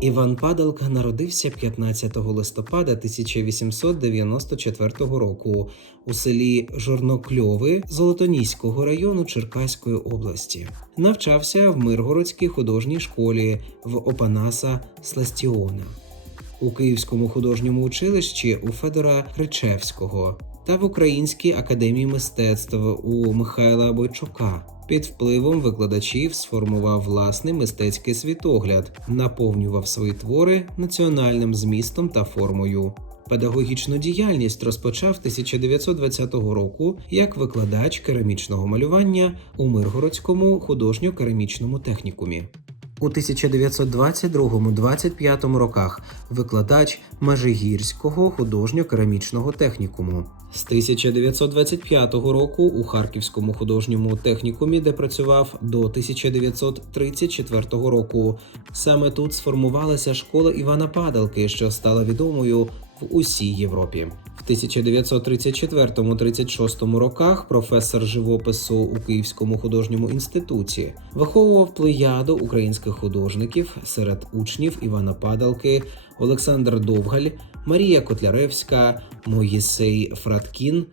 Іван Падалка народився 15 листопада 1894 року у селі Жорнокльови Золотоніського району Черкаської області. Навчався в Миргородській художній школі в Опанаса Сластіона, у Київському художньому училищі у Федора Ричевського та в Українській академії мистецтв у Михайла Бойчука. Під впливом викладачів сформував власний мистецький світогляд, наповнював свої твори національним змістом та формою. Педагогічну діяльність розпочав 1920 року як викладач керамічного малювання у Миргородському художньо-керамічному технікумі. У 1922-25 роках викладач Межигірського художньо-керамічного технікуму. З 1925 року у Харківському художньому технікумі, де працював до 1934 року. Саме тут сформувалася школа Івана Падалки, що стала відомою в усій Європі. В 1934-36 роках професор живопису у Київському художньому інституті виховував плеяду українських художників серед учнів Івана Падалки, Олександр Довгаль, Марія Котляревська, Моїсей Фраткін,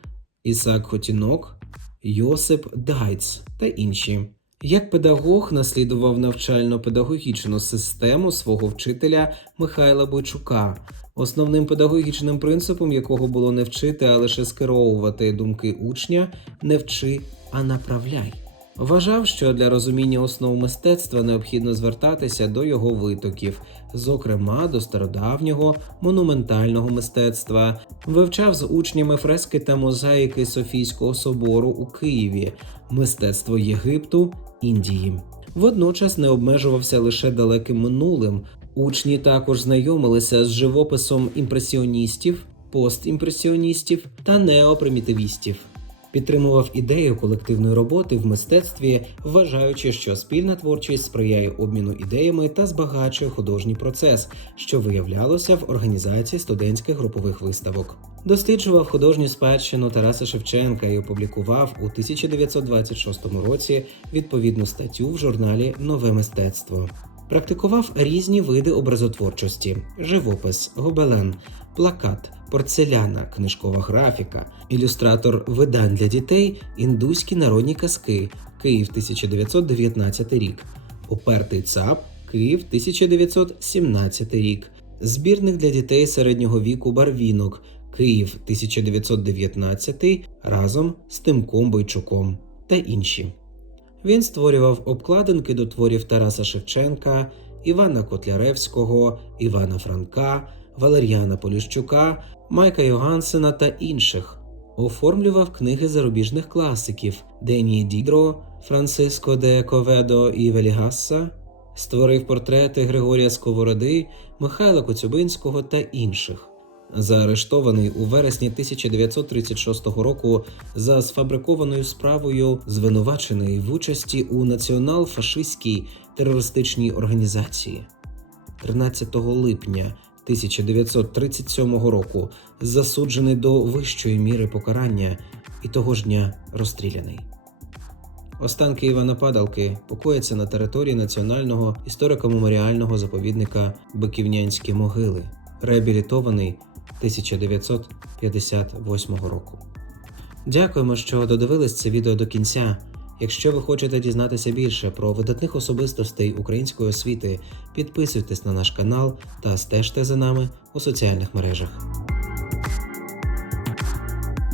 Ісак Хотінок, Йосип Дайц та інші. Як педагог наслідував навчально-педагогічну систему свого вчителя Михайла Бойчука, основним педагогічним принципом якого було не вчити, а лише скеровувати думки учня не вчи, а направляй. Вважав, що для розуміння основ мистецтва необхідно звертатися до його витоків, зокрема до стародавнього монументального мистецтва, вивчав з учнями фрески та мозаїки Софійського собору у Києві, мистецтво Єгипту, Індії. Водночас не обмежувався лише далеким минулим. Учні також знайомилися з живописом імпресіоністів, постімпресіоністів та неопримітивістів. Підтримував ідею колективної роботи в мистецтві, вважаючи, що спільна творчість сприяє обміну ідеями та збагачує художній процес, що виявлялося в організації студентських групових виставок. Досліджував художню спадщину Тараса Шевченка і опублікував у 1926 році відповідну статтю в журналі Нове мистецтво. Практикував різні види образотворчості: живопис, гобелен, плакат, порцеляна, книжкова графіка, ілюстратор видань для дітей, індуські народні казки, Київ 1919 рік, Упертий ЦАП, Київ 1917 рік, збірник для дітей середнього віку Барвінок, Київ 1919 разом з Тимком Бойчуком та інші. Він створював обкладинки до творів Тараса Шевченка, Івана Котляревського, Івана Франка, Валер'яна Поліщука, Майка Йогансена та інших. Оформлював книги зарубіжних класиків Дені Дідро, Франциско де Коведо і Велігасса, створив портрети Григорія Сковороди, Михайла Коцюбинського та інших. Заарештований у вересні 1936 року за сфабрикованою справою, звинувачений в участі у націонал-фашистській терористичній організації. 13 липня 1937 року засуджений до вищої міри покарання і того ж дня розстріляний. Останки Івана Падалки покояться на території національного історико-меморіального заповідника Биківнянські могили, реабілітований 1958 року. Дякуємо, що додивились це відео до кінця. Якщо ви хочете дізнатися більше про видатних особистостей української освіти, підписуйтесь на наш канал та стежте за нами у соціальних мережах.